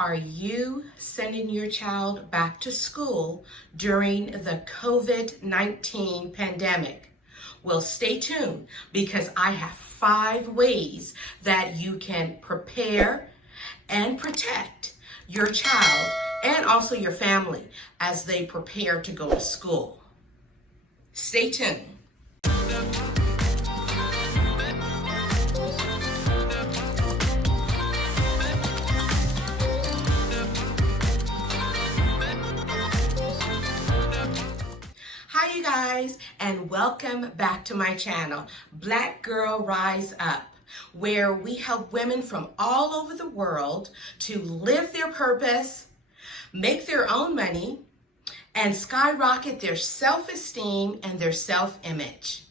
Are you sending your child back to school during the COVID-19 pandemic? Well, stay tuned because I have 5 ways that you can prepare and protect your child and also your family as they prepare to go to school. Stay tuned. Hi you guys, and welcome back to my channel, Black Girl Rise Up, where we help women from all over the world to live their purpose, make their own money, and skyrocket their self-esteem and their self-image.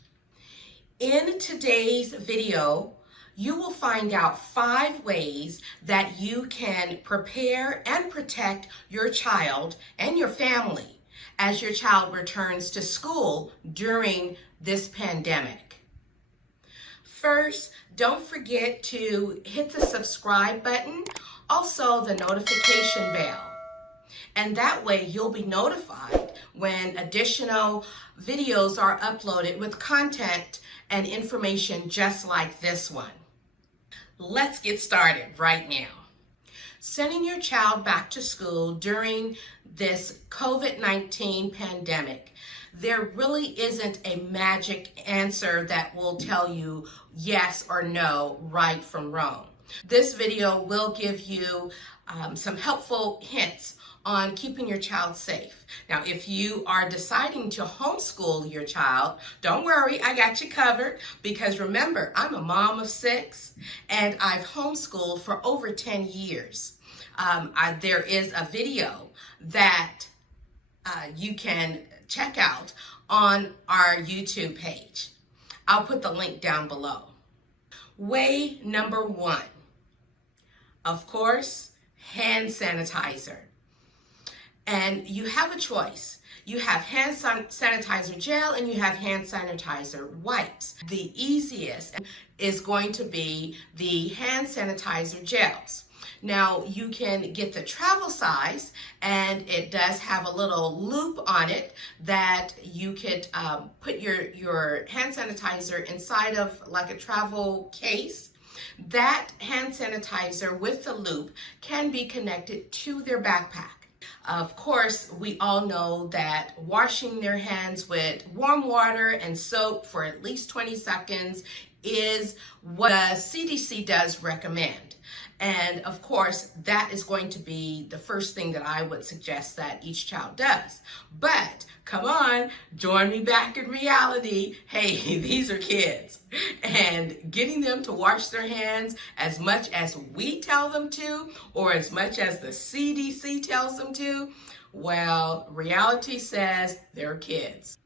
In today's video, you will find out 5 ways that you can prepare and protect your child and your family as your child returns to school during this pandemic. First, don't forget to hit the subscribe button, also the notification bell. And that way you'll be notified when additional videos are uploaded with content and information just like this one. Let's get started right now. Sending your child back to school during this COVID-19 pandemic, there really isn't a magic answer that will tell you yes or no, right from wrong. This video will give you some helpful hints on keeping your child safe. Now, if you are deciding to homeschool your child, don't worry, I got you covered, because remember, I'm a mom of 6 and I've homeschooled for over 10 years. There is a video that you can check out on our YouTube page. I'll put the link down below. Way number 1, of course, hand sanitizer. And you have a choice. You have hand sanitizer gel and you have hand sanitizer wipes. The easiest is going to be the hand sanitizer gels. Now you can get the travel size, and it does have a little loop on it that you could put your hand sanitizer inside of, like a travel case. That hand sanitizer with the loop can be connected to their backpack. Of course, we all know that washing their hands with warm water and soap for at least 20 seconds is what the CDC does recommend. And of course, that is going to be the first thing that I would suggest that each child does. But come on, join me back in reality. Hey, these are kids. And getting them to wash their hands as much as we tell them to, or as much as the CDC tells them to, well, reality says they're kids.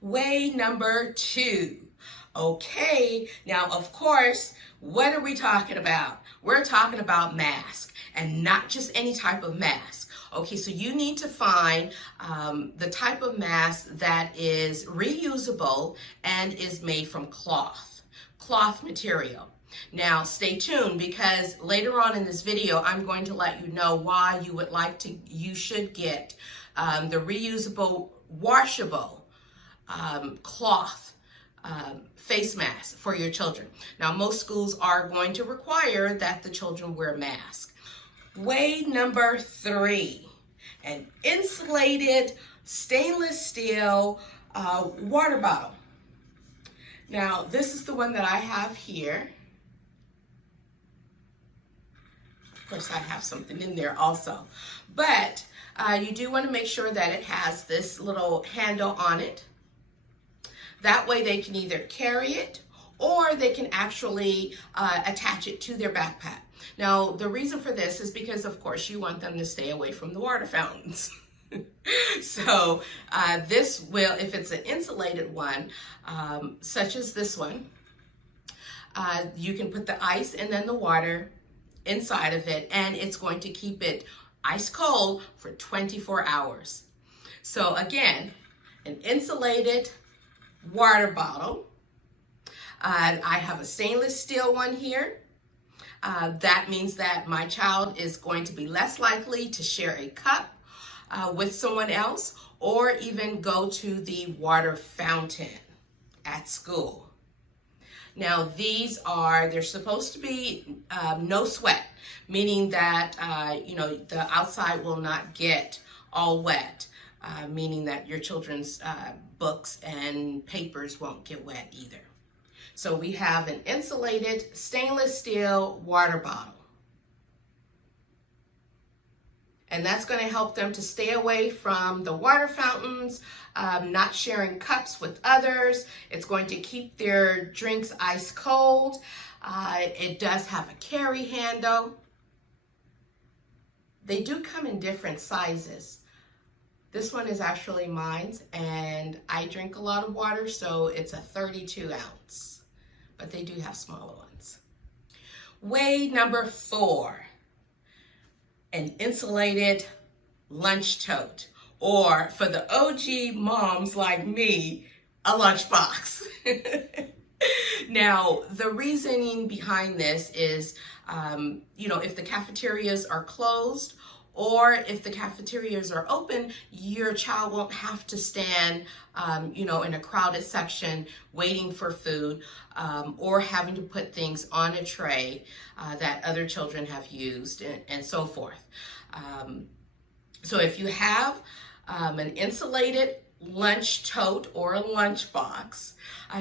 Way number 2. Okay, now of course, what are we talking about? We're talking about masks, and not just any type of mask. Okay, so you need to find the type of mask that is reusable and is made from cloth material. Now stay tuned, because later on in this video, I'm going to let you know why you should get the reusable, washable cloth face mask for your children. Now, most schools are going to require that the children wear masks. Way number 3, an insulated stainless steel water bottle. Now, this is the one that I have here. Of course, I have something in there also. But you do want to make sure that it has this little handle on it. That way they can either carry it or they can actually attach it to their backpack. Now, the reason for this is because, of course, you want them to stay away from the water fountains. So this will, if it's an insulated one, such as this one, you can put the ice and then the water inside of it, and it's going to keep it ice cold for 24 hours. So again, an insulated water bottle. I have a stainless steel one here. That means that my child is going to be less likely to share a cup with someone else or even go to the water fountain at school. Now they're supposed to be no sweat, meaning that, the outside will not get all wet, meaning that your children's books and papers won't get wet either. So we have an insulated stainless steel water bottle. And that's going to help them to stay away from the water fountains, not sharing cups with others. It's going to keep their drinks ice cold. It does have a carry handle. They do come in different sizes. This one is actually mine's, and I drink a lot of water, so it's a 32 ounce. But they do have smaller ones. Way number 4, an insulated lunch tote, or for the OG moms like me, a lunchbox. Now, the reasoning behind this is, if the cafeterias are closed or if the cafeterias are open, your child won't have to stand, in a crowded section waiting for food, or having to put things on a tray that other children have used, and so forth. So if you have an insulated lunch tote or a lunch box,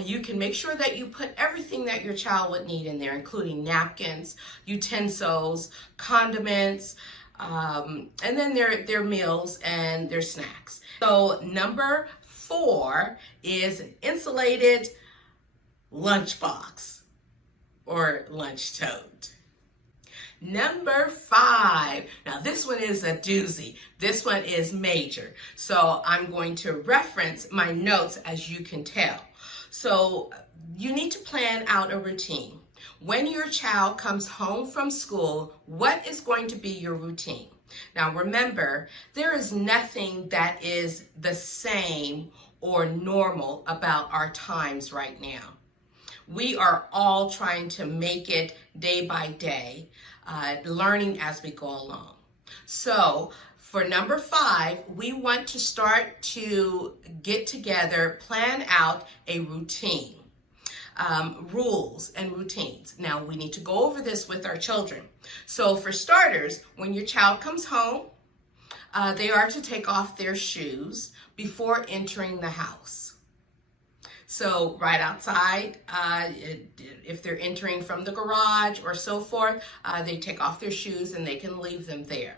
you can make sure that you put everything that your child would need in there, including napkins, utensils, condiments, and then their meals and their snacks. So number 4 is an insulated lunchbox or lunch tote. Number 5. Now this one is a doozy. This one is major. So I'm going to reference my notes, as you can tell. So you need to plan out a routine. When your child comes home from school, what is going to be your routine? Now remember, there is nothing that is the same or normal about our times right now. We are all trying to make it day by day, learning as we go along. So for number 5, we want to start to get together, plan out a routine. Rules and routines. Now we need to go over this with our children. So for starters, when your child comes home, they are to take off their shoes before entering the house. So right outside, if they're entering from the garage or so forth, they take off their shoes and they can leave them there.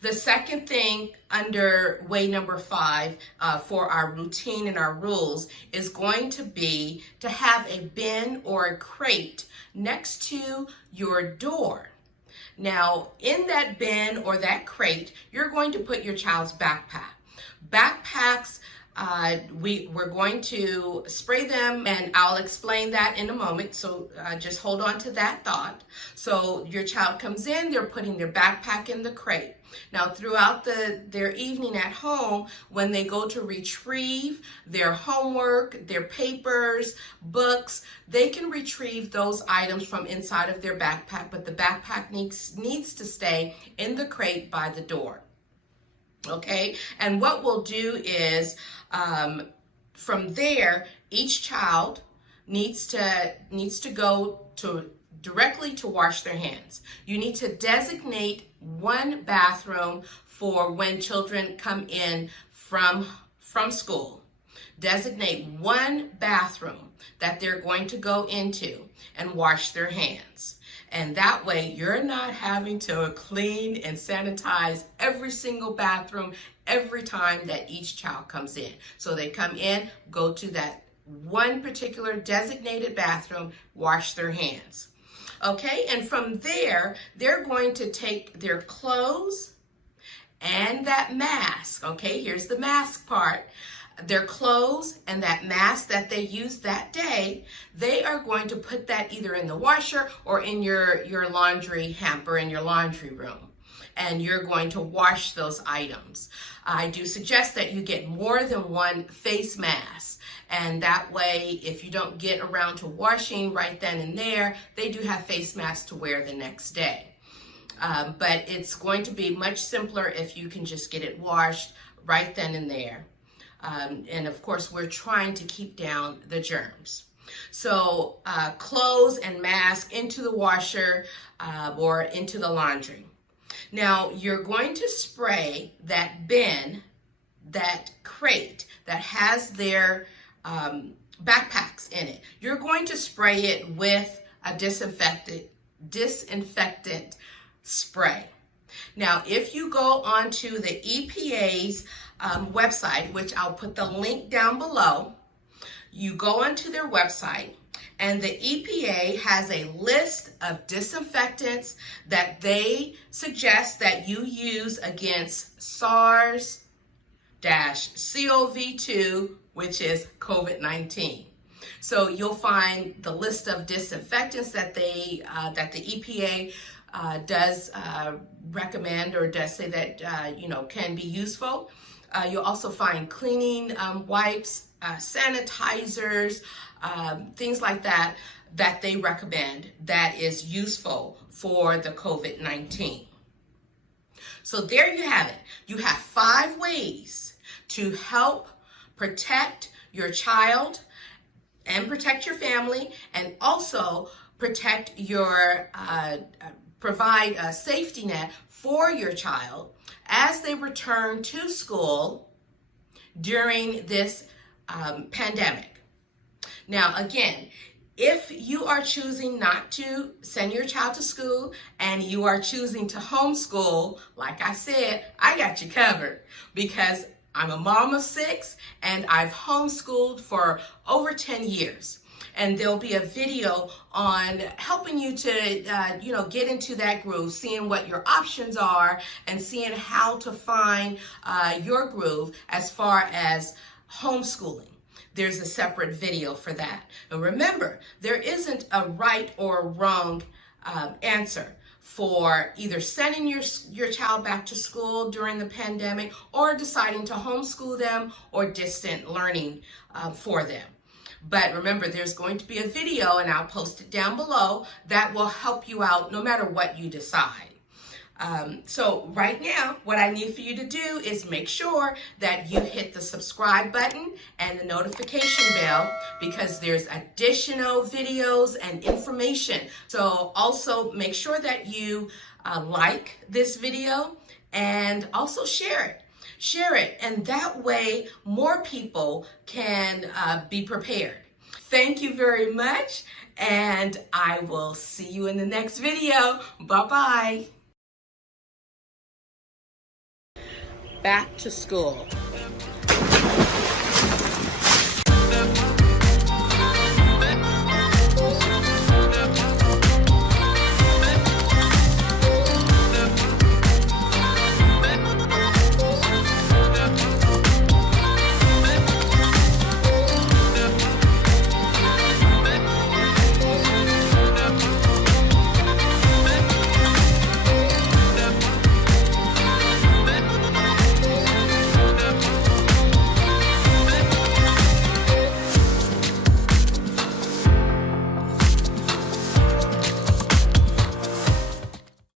The second thing under way number 5 for our routine and our rules is going to be to have a bin or a crate next to your door. Now, in that bin or that crate, you're going to put your child's backpack. Backpacks, we're going to spray them, and I'll explain that in a moment, so just hold on to that thought. So your child comes in, they're putting their backpack in the crate. Now throughout their evening at home, when they go to retrieve their homework, their papers, books, they can retrieve those items from inside of their backpack, but the backpack needs to stay in the crate by the door. Okay, and what we'll do is from there, each child needs to go directly to wash their hands. You need to designate one bathroom for when children come in from school. Designate one bathroom that they're going to go into and wash their hands. And that way you're not having to clean and sanitize every single bathroom every time that each child comes in. So they come in, go to that one particular designated bathroom, wash their hands. Okay, and from there, they're going to take their clothes and that mask. Okay, here's the mask part. Their clothes and that mask that they used that day, they are going to put that either in the washer or in your laundry hamper in your laundry room. and you're going to wash those items. I do suggest that you get more than one face mask, and that way if you don't get around to washing right then and there, they do have face masks to wear the next day. But it's going to be much simpler if you can just get it washed right then and there. And of course, we're trying to keep down the germs. So clothes and masks into the washer or into the laundry. Now you're going to spray that bin, that crate that has their backpacks in it. You're going to spray it with a disinfectant spray. Now, if you go onto the EPA's website, which I'll put the link down below, you go onto their website, and the EPA has a list of disinfectants that suggest that you use against SARS-CoV-2, which is COVID-19. So you'll find the list of disinfectants that the EPA does recommend, or does say that can be useful. You'll also find cleaning wipes, sanitizers, things like that they recommend that is useful for the COVID-19. So there you have it. You have 5 ways to help protect your child and protect your family, and also protect your provide a safety net for your child as they return to school during this pandemic. Now, again, if you are choosing not to send your child to school and you are choosing to homeschool, like I said, I got you covered, because I'm a mom of 6 and I've homeschooled for over 10 years. And there'll be a video on helping you to, get into that groove, seeing what your options are and seeing how to find your groove as far as homeschooling. There's a separate video for that. And remember, there isn't a right or wrong answer for either sending your child back to school during the pandemic, or deciding to homeschool them, or distant learning for them. But remember, there's going to be a video, and I'll post it down below, that will help you out no matter what you decide. So right now, what I need for you to do is make sure that you hit the subscribe button and the notification bell, because there's additional videos and information. So also make sure that you like this video, and also share it. Share it, and that way more people can be prepared. Thank you very much, and I will see you in the next video. Bye-bye. Back to school.